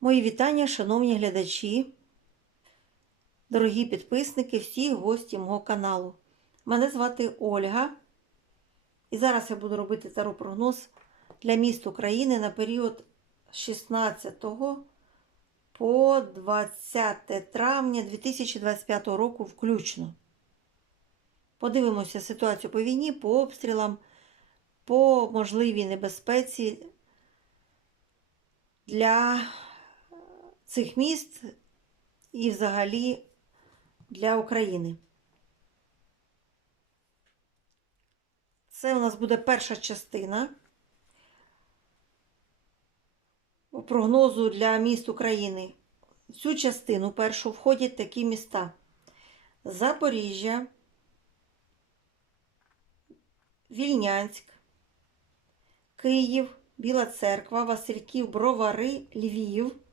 Мої вітання, шановні глядачі, дорогі підписники, всі гості мого каналу. Мене звати Ольга. І зараз я буду робити таро-прогноз для міст України на період з 16 по 20 травня 2025 року включно. Подивимося ситуацію по війні, по обстрілам, по можливій небезпеці для цих міст і взагалі для України. Це у нас буде перша частина прогнозу для міст України. В цю частину першу входять такі міста: Запоріжжя, Вільнянськ, Київ, Біла Церква, Васильків, Бровари, Львів.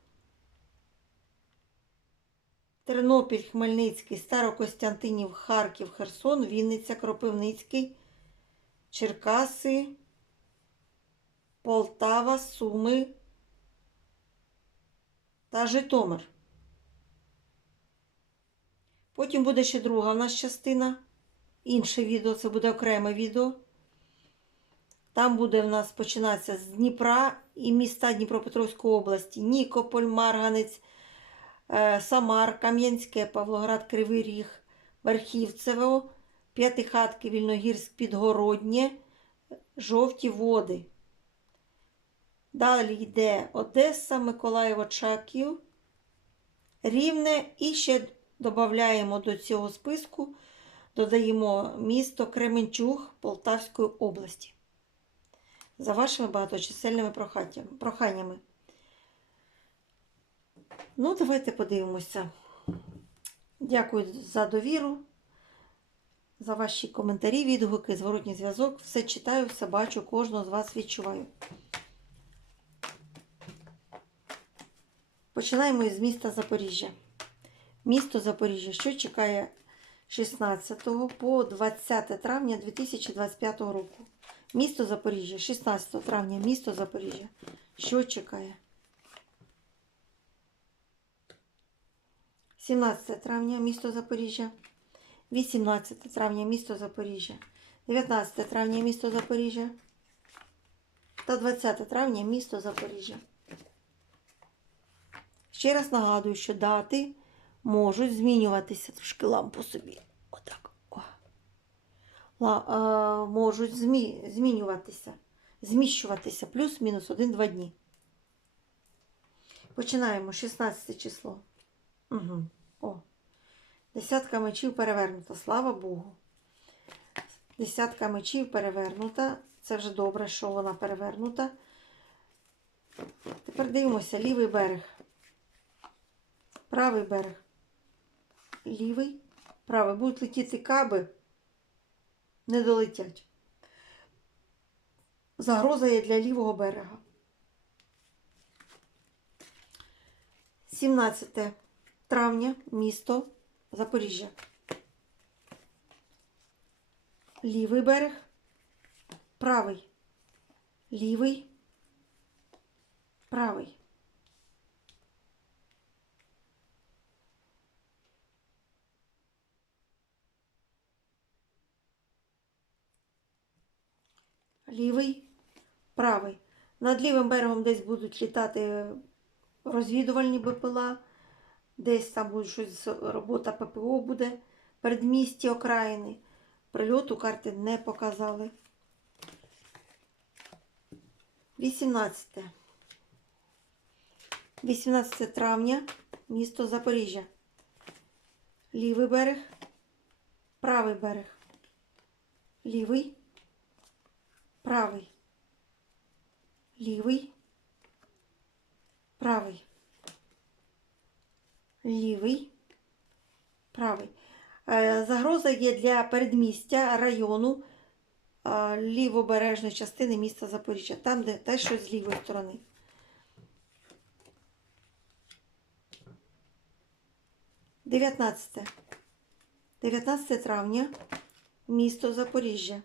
Тернопіль, Хмельницький, Старокостянтинів, Харків, Херсон, Вінниця, Кропивницький, Черкаси, Полтава, Суми та Житомир. Потім буде ще друга в нас частина. Інше відео, це буде окреме відео. Там буде в нас починатися з Дніпра і міста Дніпропетровської області, Нікополь, Марганець. Е, Самар, Кам'янське, Павлоград, Кривий Ріг, Верхівцево, П'ятихатки, Вільногірськ, Підгороднє, Жовті Води. Далі йде Одеса, Миколаїв, Очаків, Рівне і ще додаємо до цього списку, додаємо місто Кременчуг Полтавської області. За вашими багаточисельними проханнями. Ну, давайте подивимося. Дякую за довіру, за ваші коментарі, відгуки, зворотній зв'язок. Все читаю, все бачу, кожного з вас відчуваю. Починаємо із міста Запоріжжя. Місто Запоріжжя, що чекає 16 по 20 травня 2025 року. Місто Запоріжжя, 16 травня, місто Запоріжжя. Що чекає? 17 травня місто Запоріжжя, 18 травня місто Запоріжжя, 19 травня місто Запоріжжя та 20 травня місто Запоріжжя. Ще раз нагадую, що дати можуть змінюватися трошки лампу собі. Отак. О. Ла, е, можуть змі, змінюватися, зміщуватися плюс-мінус 1-2 дні. Починаємо 16 число. Угу. О, десятка мечів перевернута, слава Богу. Десятка мечів перевернута. Це вже добре, що вона перевернута. Тепер дивимося лівий берег. Правий берег. Лівий, правий. Будуть летіти каби, не долетять. Загроза є для лівого берега. 17 травня, місто Запоріжжя. Лівий берег, правий, лівий, правий. Лівий, правий. Над лівим берегом десь будуть літати розвідувальні БПЛА. Десь там буде щось робота ППО буде передмісті окраїни. Прильоту карти не показали. 18. 18 травня, місто Запоріжжя. Лівий берег, правий берег. Лівий, правий. Лівий, правий лівий, правий. Е, загроза є для передмістя району е, лівобережної частини міста Запоріжжя, там, де те, що з лівої сторони. Дев'ятнадцяте. 19 травня, місто Запоріжжя.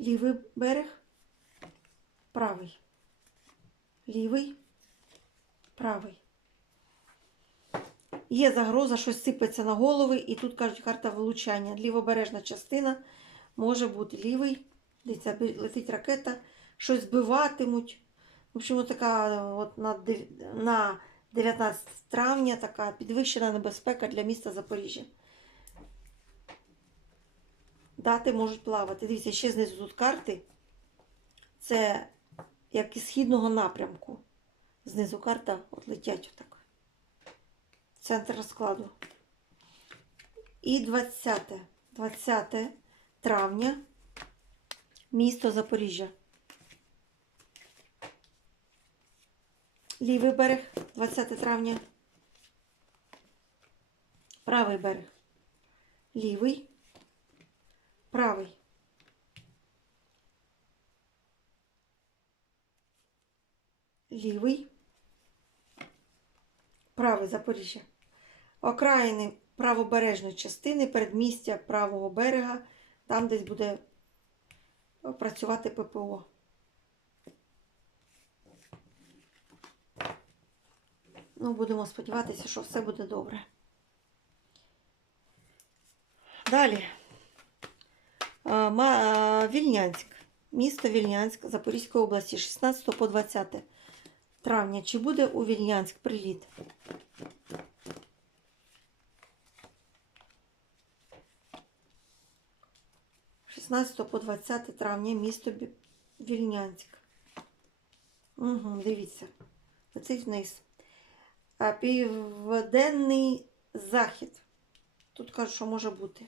Лівий берег, правий, лівий, правий. Є загроза, щось сипеться на голови, і тут кажуть карта влучання. Лівобережна частина може бути лівий. Дивіться, летить ракета, щось збиватимуть. В общем, така от на, на 19 травня така підвищена небезпека для міста Запоріжжя. Дати можуть плавати. Дивіться, ще знизу тут карти. Це як із східного напрямку. Знизу карта от летять отак. Центр розкладу. І 20, 20 травня, місто Запоріжжя. Лівий берег, 20 травня. Правий берег. Лівий. Правий. Лівий. Правий Запоріжжя. Окраїни правобережної частини, передмістя правого берега, там десь буде працювати ППО. Ну, будемо сподіватися, що все буде добре. Далі. Ма- а, Вільнянськ. Місто Вільнянськ Запорізької області 16 по 20 травня. Чи буде у Вільнянськ приліт? З 16 по 20 травня місто Вільнянськ. Угу, дивіться. Летить вниз. Південний захід. Тут кажуть, що може бути.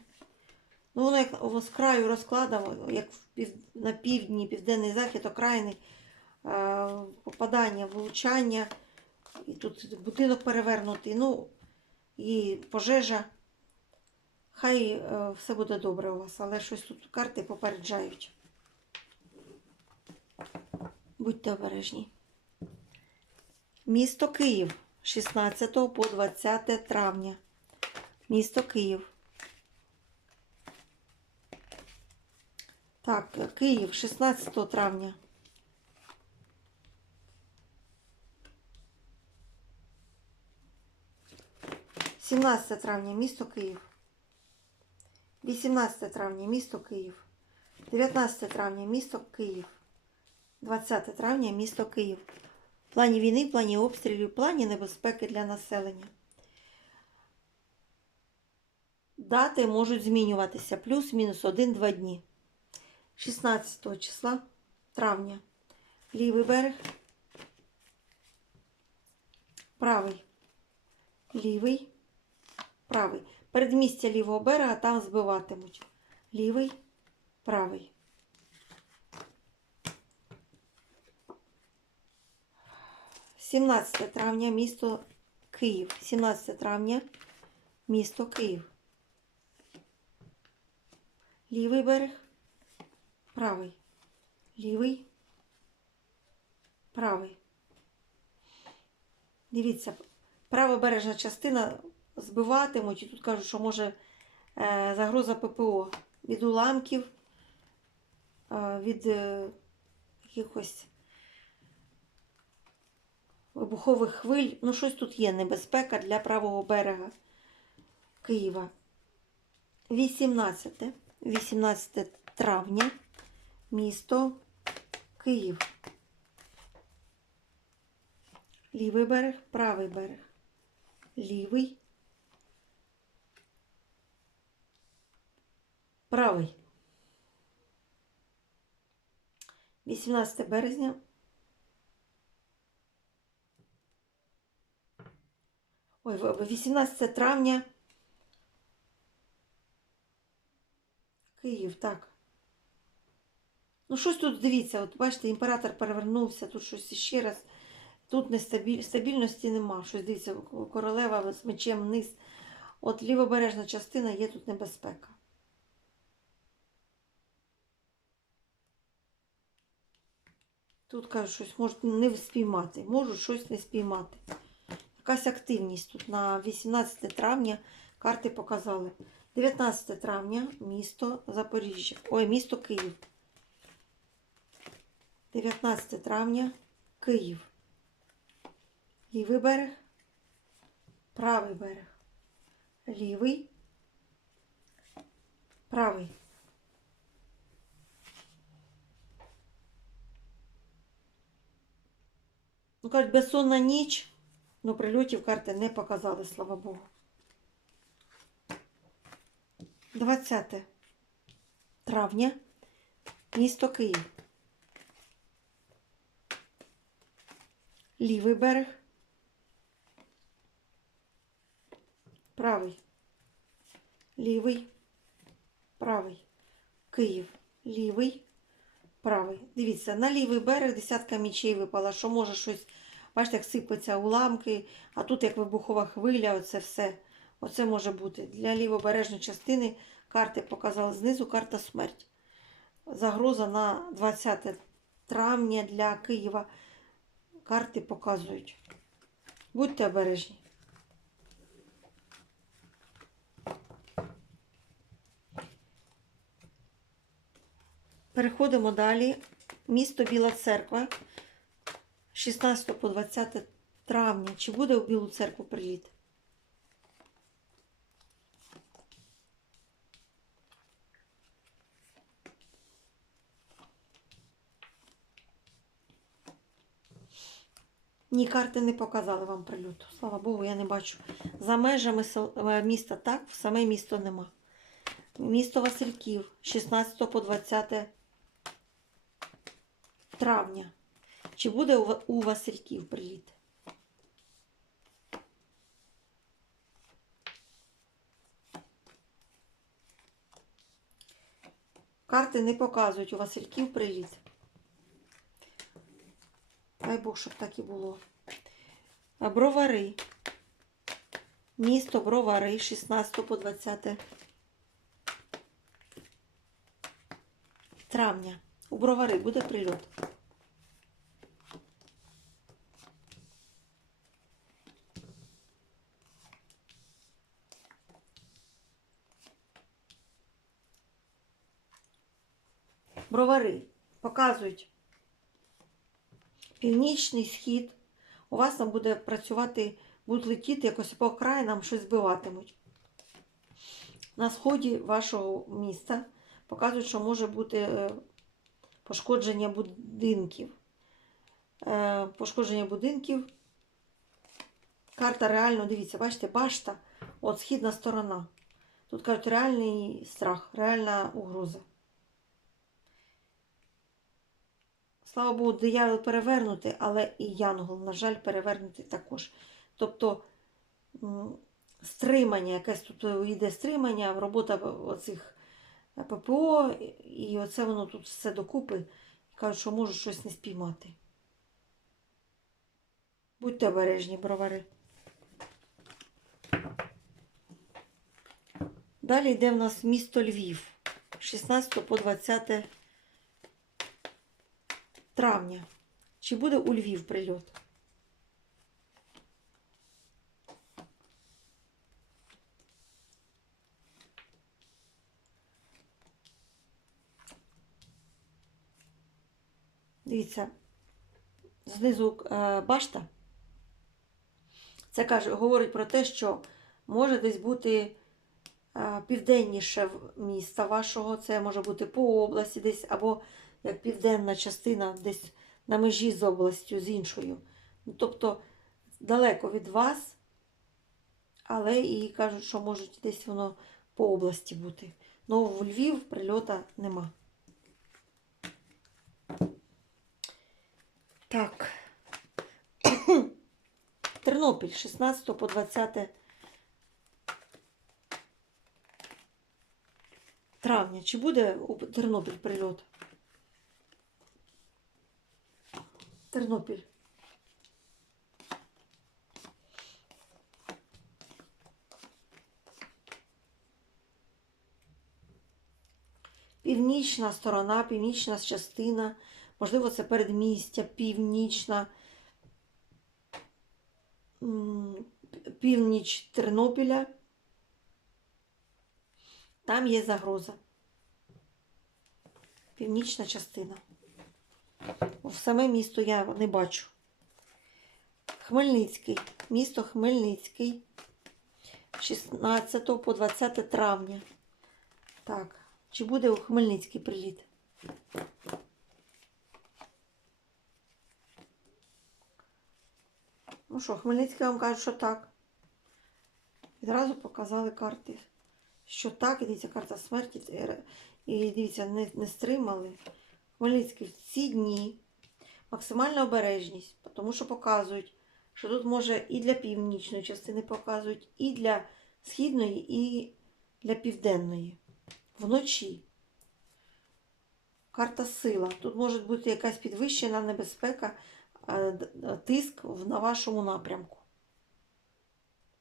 Ну, воно як з краю розкладу, як на півдні, південний захід, окраїни, попадання, влучання. І тут будинок перевернутий. Ну, і пожежа. Хай е, все буде добре у вас, але щось тут карти попереджають. Будьте обережні. Місто Київ 16 по 20 травня. Місто Київ. Так, Київ 16 травня. Сімнадцяте травня місто Київ. 18 травня місто Київ. 19 травня місто Київ. 20 травня місто Київ. В плані війни, в плані обстрілів, в плані небезпеки для населення. Дати можуть змінюватися плюс-мінус 1-2 дні. 16 числа травня. Лівий берег. Правий. Лівий. Правий. Передмістя лівого берега там збиватимуть. Лівий, правий. Сімнадцяте травня місто Київ. 17 травня місто Київ. Лівий берег, правий. Лівий, правий. Дивіться, правобережна частина збиватимуть, і тут кажуть, що може е, загроза ППО від уламків, е, від е, якихось вибухових хвиль. Ну, щось тут є небезпека для правого берега Києва. 18, 18 травня, місто Київ. Лівий берег, правий берег. Лівий. Правий. 18 березня. Ой, в- в- 18 травня. Київ, так. Ну, щось тут дивіться, от бачите, імператор перевернувся, тут щось іще раз. Тут нестабіль... стабільності нема. Щось дивіться, королева з мечем вниз. От лівобережна частина є тут небезпека. Тут кажуть, щось можуть не спіймати, можуть щось не спіймати. Якась активність тут на 18 травня карти показали. 19 травня місто Запоріжжя. Ой, місто Київ. 19 травня, Київ. Лівий берег, правий берег. Лівий, правий. Ну, кажуть, безсонна ніч, але прильотів карти не показали, слава Богу. 20 травня, місто Київ. Лівий берег. Правий. Лівий. Правий. Київ. Лівий. Правий. Дивіться, на лівий берег десятка мічей випала, що може щось, бачите, як сипаться уламки, а тут як вибухова хвиля, оце все. Оце може бути. Для лівобережної частини карти показали знизу карта смерть. Загроза на 20 травня для Києва. Карти показують. Будьте обережні. Переходимо далі. Місто Біла Церква. 16 по 20 травня. Чи буде у Білу церкву приліт? Ні, карти не показали вам прильоту. Слава Богу, я не бачу. За межами е, міста так, саме місто нема. Місто Васильків, 16 по 20 травня. Чи буде у Ва- у Васильків приліт? Карти не показують у Васильків приліт. Дай Бог, щоб так і було. Бровари. Місто Бровари, 16 по 20 травня. У Бровари буде прильот. Бровари показують північний схід. У вас там буде працювати, будуть летіти якось по окраїнам, щось збиватимуть. На сході вашого міста показують, що може бути е, пошкодження будинків. Е, Пошкодження будинків. Карта реально, дивіться, бачите, башта, от східна сторона. Тут кажуть, реальний страх, реальна угроза. Слава Богу, диявол перевернути, але і янгол, на жаль, перевернути також. Тобто стримання, якесь тут йде стримання, робота оцих ППО, і оце воно тут все докупи. Кажуть, що можуть щось не спіймати. Будьте обережні, бровари. Далі йде в нас місто Львів. 16 по 20 травня. Чи буде у Львів прильот? Дивіться, знизу е, башта. Це каже, говорить про те, що може десь бути е, південніше міста вашого, це може бути по області десь, або як південна частина десь на межі з областю, з іншою. Ну, тобто далеко від вас, але і кажуть, що можуть десь воно по області бути. Ну, в Львів прильота нема. Так. Тернопіль 16 по 20 травня. Чи буде у Тернопіль прильот? Тернопіль. Північна сторона, північна частина, можливо, це передмістя, північна, північ Тернопіля. Там є загроза. Північна частина. В саме місто я не бачу. Хмельницький. Місто Хмельницький. 16 по 20 травня. Так, чи буде у Хмельницький приліт? Ну що, Хмельницький вам каже, що так. Відразу показали карти, що так, і дивіться, карта смерті. І дивіться, не, не стримали. Хмельницький в ці дні максимальна обережність, тому що показують, що тут може і для північної частини показують, і для східної, і для південної. Вночі. Карта сила. Тут може бути якась підвищена небезпека, тиск на вашому напрямку.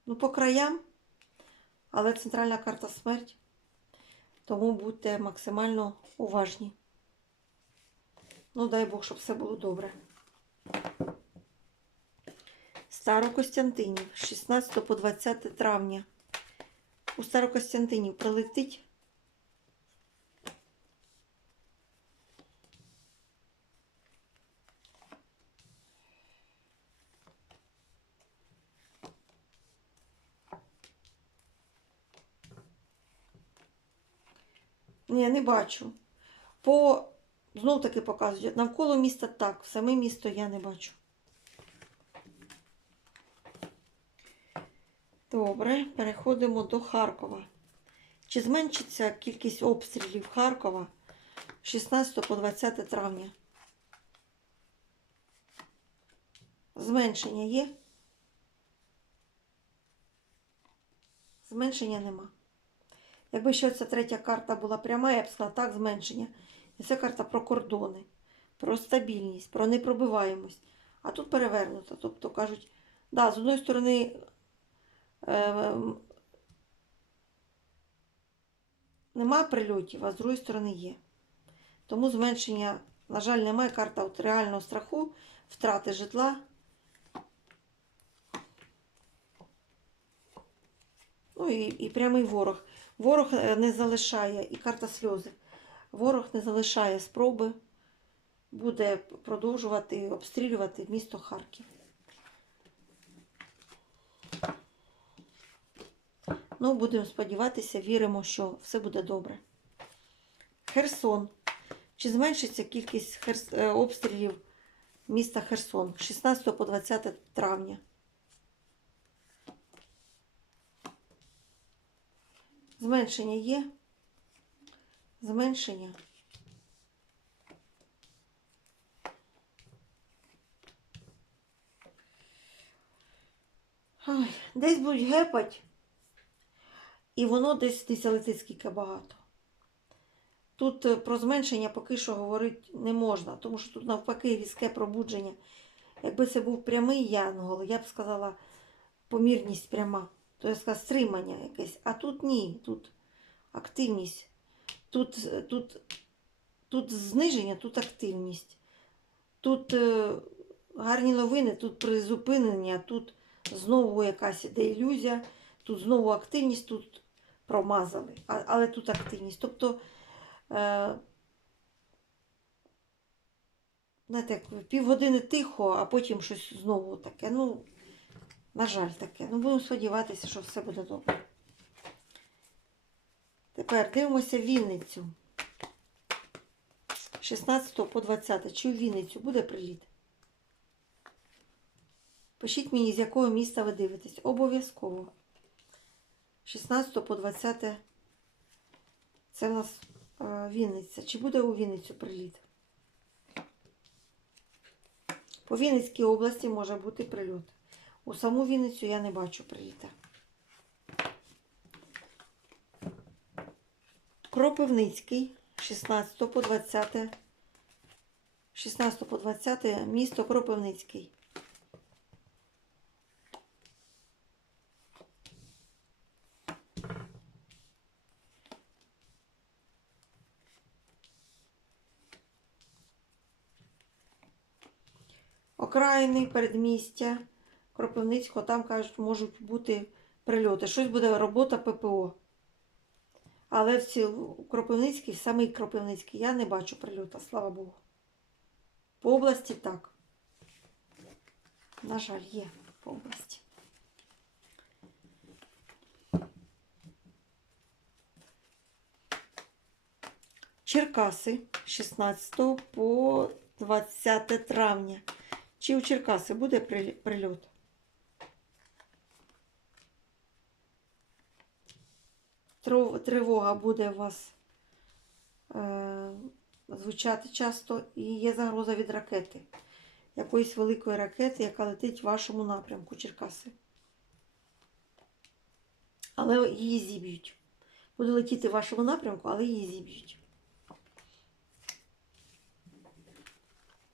Ну, по краям, але центральна карта смерть. Тому будьте максимально уважні. Ну, дай Бог, щоб все було добре. Старокостянтинів, 16 по 20 травня. У Старокостянтинів прилетить Ні, не бачу. По знов таки показують. Навколо міста так, саме місто я не бачу. Добре, переходимо до Харкова. Чи зменшиться кількість обстрілів Харкова 16 по 20 травня? Зменшення є? Зменшення нема. Якби ще ця третя карта була пряма, я б сказала так, зменшення. І це карта про кордони, про стабільність, про непробиваємость. А тут перевернуто. Тобто кажуть, да, з одної сторони е, нема прильотів, а з другої сторони є. Тому зменшення, на жаль, немає карта от реального страху, втрати житла. Ну і, і прямий ворог. Ворог е, не залишає, і карта сльози. Ворог не залишає спроби, буде продовжувати обстрілювати місто Харків. Ну, будемо сподіватися, віримо, що все буде добре. Херсон. Чи зменшиться кількість е, обстрілів міста Херсон 16 по 20 травня? Зменшення є. Зменшення. Ой, десь будуть гепать, і воно десь десь скільки багато. Тут е, про зменшення поки що говорити не можна, тому що тут навпаки різке пробудження. Якби це був прямий янгол, я б сказала помірність пряма. То я сказала стримання якесь. А тут ні, тут активність. Тут, тут, тут зниження, тут активність. Тут е, гарні новини, тут призупинення, тут знову якась іде ілюзія, тут знову активність, тут промазали, а, але тут активність. Тобто, е, знаєте, півгодини тихо, а потім щось знову таке. Ну, на жаль, таке. Ну, будемо сподіватися, що все буде добре. Тепер дивимося Вінницю. 16 по 20. Чи у Вінницю буде приліт? Пишіть мені, з якого міста ви дивитесь. Обов'язково. 16 по 20. Це в нас е, Вінниця. Чи буде у Вінницю приліт? По Вінницькій області може бути прильот. У саму Вінницю я не бачу приліта. Кропивницький, 16 по 20. 16 по 20 місто Кропивницький. Окраїни, передмістя Кропивницького, там кажуть, можуть бути прильоти. Щось буде робота ППО. Але в Кропивницький, самий Кропивницький, я не бачу прильота, слава Богу. По області так. На жаль, є по області. Черкаси 16 по 20 травня. Чи у Черкаси буде прильот? Тривога буде у вас е, звучати часто і є загроза від ракети. Якоїсь великої ракети, яка летить в вашому напрямку, Черкаси. Але її зіб'ють. Буде летіти в вашому напрямку, але її зіб'ють.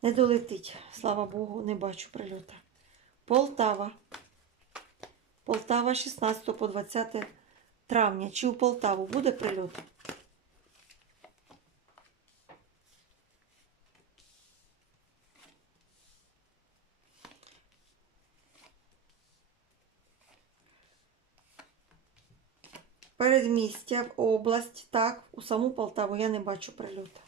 Не долетить, слава Богу, не бачу прильота. Полтава. Полтава 16 по 20 травня. Чи у Полтаву буде прильот? Передмістя, область, так, у саму Полтаву я не бачу прильоту.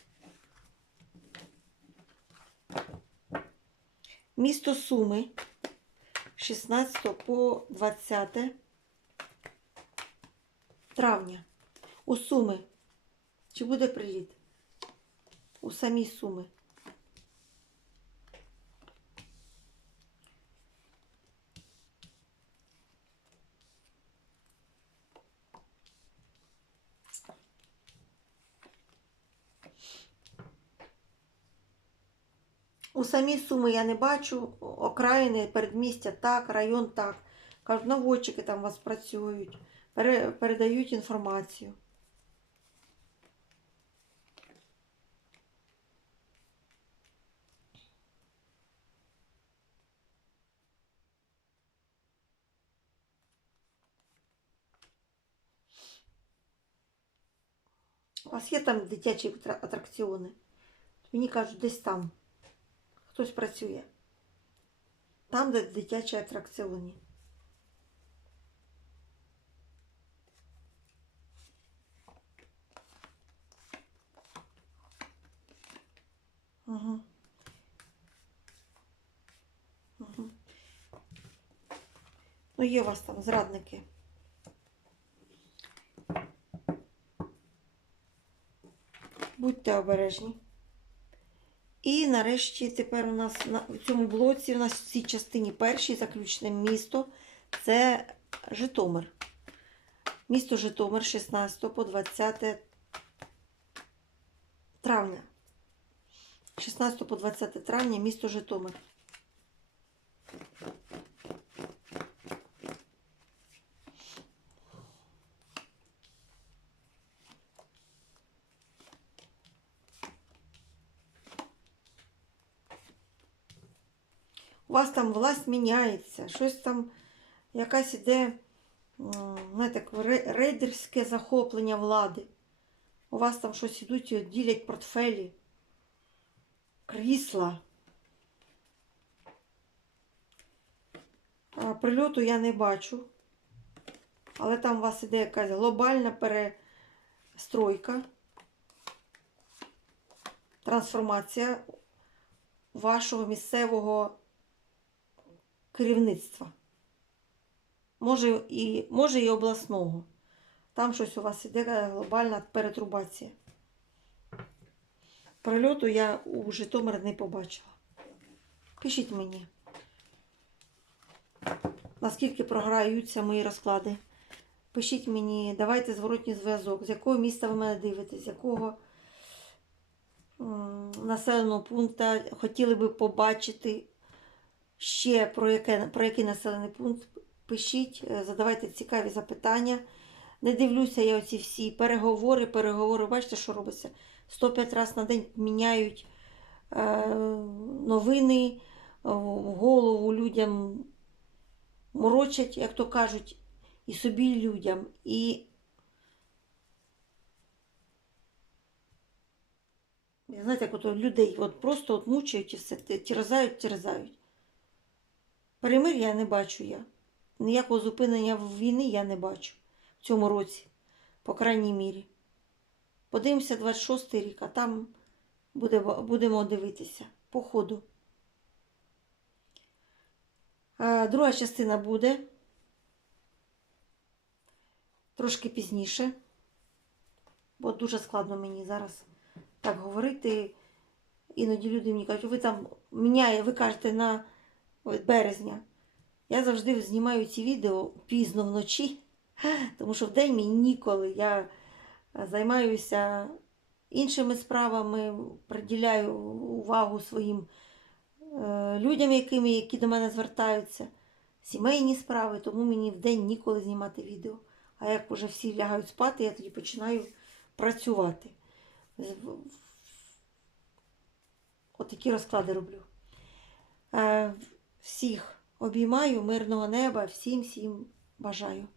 Місто Суми 16 по 20 травня. У Суми. Чи буде приліт? У самій Суми. У самій Суми я не бачу, окраїни, передмістя так, район так. Кажуть, наводчики там у вас працюють, передають інформацію. У вас є там дитячі атра- атракціони? Мені кажуть, десь там. Хтось працює. Там, де дитячі атракціони. Угу. Ну, є у вас там зрадники. Будьте обережні. І нарешті тепер у нас на в цьому блоці, у нас в цій частині першій заключне місто це Житомир. Місто Житомир 16 по 20 травня. 16 по 20 травня місто Житомир. У вас там власть міняється, щось там якась іде, знаєте, рейдерське захоплення влади. У вас там щось ідуть і ділять портфелі, крісла. Прильоту я не бачу. Але там у вас іде якась глобальна перестройка, трансформація вашого місцевого керівництва. Може і, може і обласного. Там щось у вас іде глобальна перетрубація. Прильоту я у Житомир не побачила. Пишіть мені, наскільки програються мої розклади. Пишіть мені, давайте зворотній зв'язок, з якого міста ви мене дивитесь, з якого населеного пункту хотіли би побачити ще про, яке, про який населений пункт. Пишіть, е, задавайте цікаві запитання. Не дивлюся я оці всі переговори, переговори. Бачите, що робиться? 105 разів на день міняють е, новини, е, голову людям морочать, як то кажуть, і собі людям. І знаєте, як от людей от просто от мучають і все, терзають, терзають. Я не бачу я. Ніякого зупинення війни я не бачу в цьому році, по крайній мірі. Подивимося 26 рік, а там будемо дивитися. по ходу. Е, Друга частина буде трошки пізніше, бо дуже складно мені зараз так говорити. Іноді люди мені кажуть, ви там міняє, ви кажете на березня. Я завжди знімаю ці відео пізно вночі, тому що вдень мені ніколи. Я займаюся іншими справами, приділяю увагу своїм е, людям, якими, які до мене звертаються, сімейні справи, тому мені вдень ніколи знімати відео. А як вже всі лягають спати, я тоді починаю працювати. Отакі розклади роблю. Е, Всіх обіймаю, мирного неба, всім всім бажаю.